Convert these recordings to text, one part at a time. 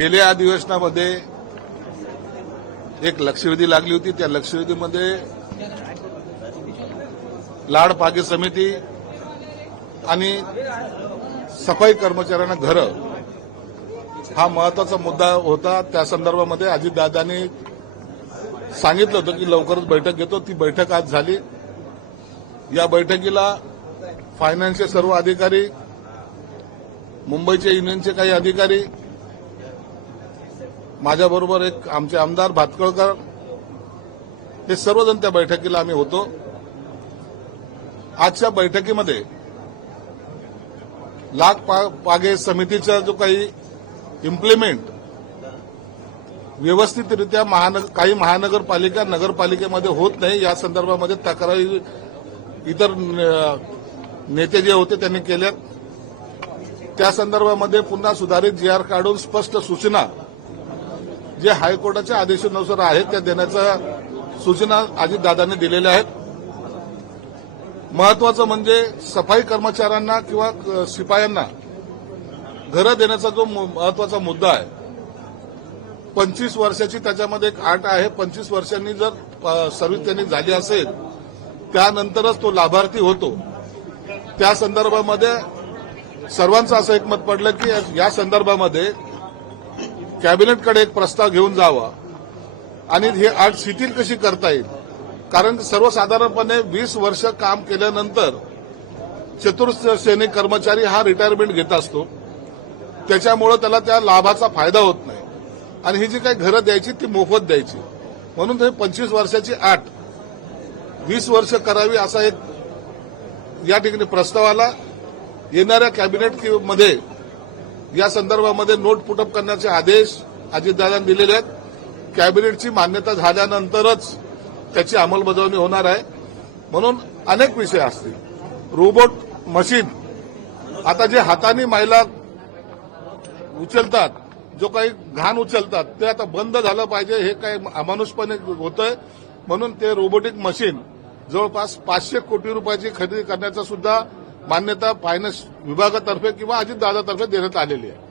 गेल्या अधिवेशनामध्ये एक लक्षवेधी लागली होती. त्या लक्षवेधीमध्ये लाड पागे समिती आणि सफाई कर्मचाऱ्यांना घरं हा महत्त्वाचा मुद्दा होता. त्या संदर्भामध्ये अजितदादांनी सांगितलं होतं की लवकरच बैठक घेतो. ती बैठक आज झाली. या बैठकीला फायनान्सचे सर्व अधिकारी मुंबईचे युनियनचे काही अधिकारी माझ्याबरोबर एक आमचे आमदार भातकळकर हे सर्वजण त्या बैठकीला आम्ही होतो. आजच्या बैठकीमध्ये लाख पा- पागे समितीचा जो काही इम्प्लिमेंट व्यवस्थितरित्या महानगर काही महानगरपालिका नगरपालिकेमध्ये होत नाही या संदर्भामध्ये तक्रारी इतर नेते जे होते त्यांनी केल्यात. त्या संदर्भामध्ये पुन्हा सुधारित जी आर काढून स्पष्ट सूचना जे हायकोर्टाच्या आदेशानुसार आहेत त्या देण्याच्या सूचना अजितदादांनी दिलेल्या आहेत. महत्वाचं म्हणजे सफाई कर्मचाऱ्यांना किंवा शिपायांना घरं देण्याचा जो महत्त्वाचा मुद्दा आहे. पंचवीस वर्षाची त्याच्यामध्ये एक आट आहे. पंचवीस वर्षांनी जर सर्व्हिस त्यांनी झाली असेल त्यानंतरच तो लाभार्थी होतो. त्या संदर्भामध्ये सर्वांचं असं एकमत पडलं की या संदर्भामध्ये कॅबिनेटकडे एक प्रस्ताव घेऊन जावा. आणि ही आठ शिथिल कशी करता येईल? कारण सर्वसाधारणपणे वीस वर्ष काम केल्यानंतर चतुर्थ कर्मचारी हा रिटायरमेंट घेत असतो. त्याच्यामुळं त्याला त्या लाभाचा फायदा होत नाही. आणि ही जी काही घरं द्यायची ती मोफत द्यायची. म्हणून हे पंचवीस वर्षाची आठ वीस वर्ष करावी असा एक या ठिकाणी प्रस्ताव आला. येणाऱ्या कॅबिनेटमध्ये या संदर्भामध्ये नोट पुटअप करण्याचे आदेश अजितदादांनी दिलेले आहेत. कॅबिनेटची मान्यता झाल्यानंतरच त्याची अंमलबजावणी होणार आहे. म्हणून अनेक विषय असतील. रोबोट मशीन आता जे हाताने महिला उचलतात जो काही घाण उचलतात ते आता बंद झालं पाहिजे हे काही अमानुषपणे होतंय. म्हणून ते रोबोटिक मशीन जवळपास पाचशे कोटी रुपयाची खरेदी करण्याचा सुद्धा मान्यता फायनान्स विभागातर्फे किंवा अजितदादातर्फे देण्यात आलेली आहे.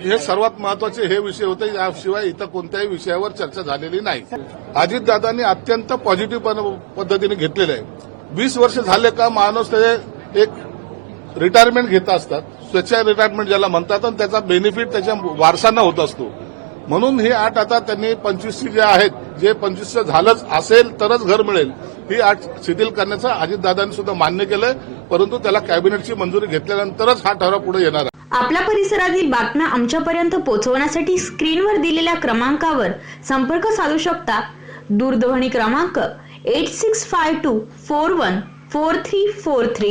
हे सर्वात महत्त्वाचे हे विषय होते याशिवाय इतर कोणत्याही विषयावर चर्चा झालेली नाही. अजितदादांनी अत्यंत पॉझिटिव्ह पद्धतीने घेतलेले आहे. वीस वर्ष झाले का माणूस ते एक रिटायरमेंट घेत असतात. स्वच्छ रिटायरमेंट ज्याला म्हणतात आणि त्याचा बेनिफिट त्याच्या वारसांना होत असतो. म्हणून ही आठ आता त्यांनी पंचवीसशे जे आहेत जे पंचवीस झालंच असेल तरच घर मिळेल. ही आठ शिथिल करण्याचं अजितदादांनी सुद्धा मान्य केलं परंतु त्याला कॅबिनेटची मंजुरी घेतल्यानंतरच हा ठराव पुढे येणार आहे. आपल्या परिसरातील बातम्या आमच्यापर्यंत पोहोचवण्यासाठी स्क्रीनवर दिलेल्या क्रमांकावर संपर्क साधू शकता. दूरध्वनी क्रमांक eight six five two four one four three four three